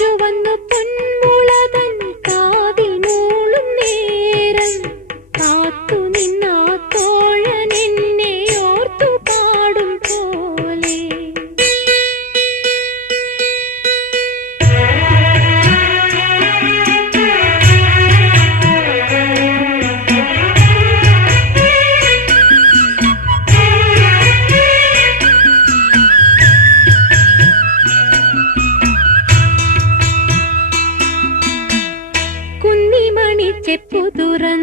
ರಾಜವನ್ನು చెప్పు దూరం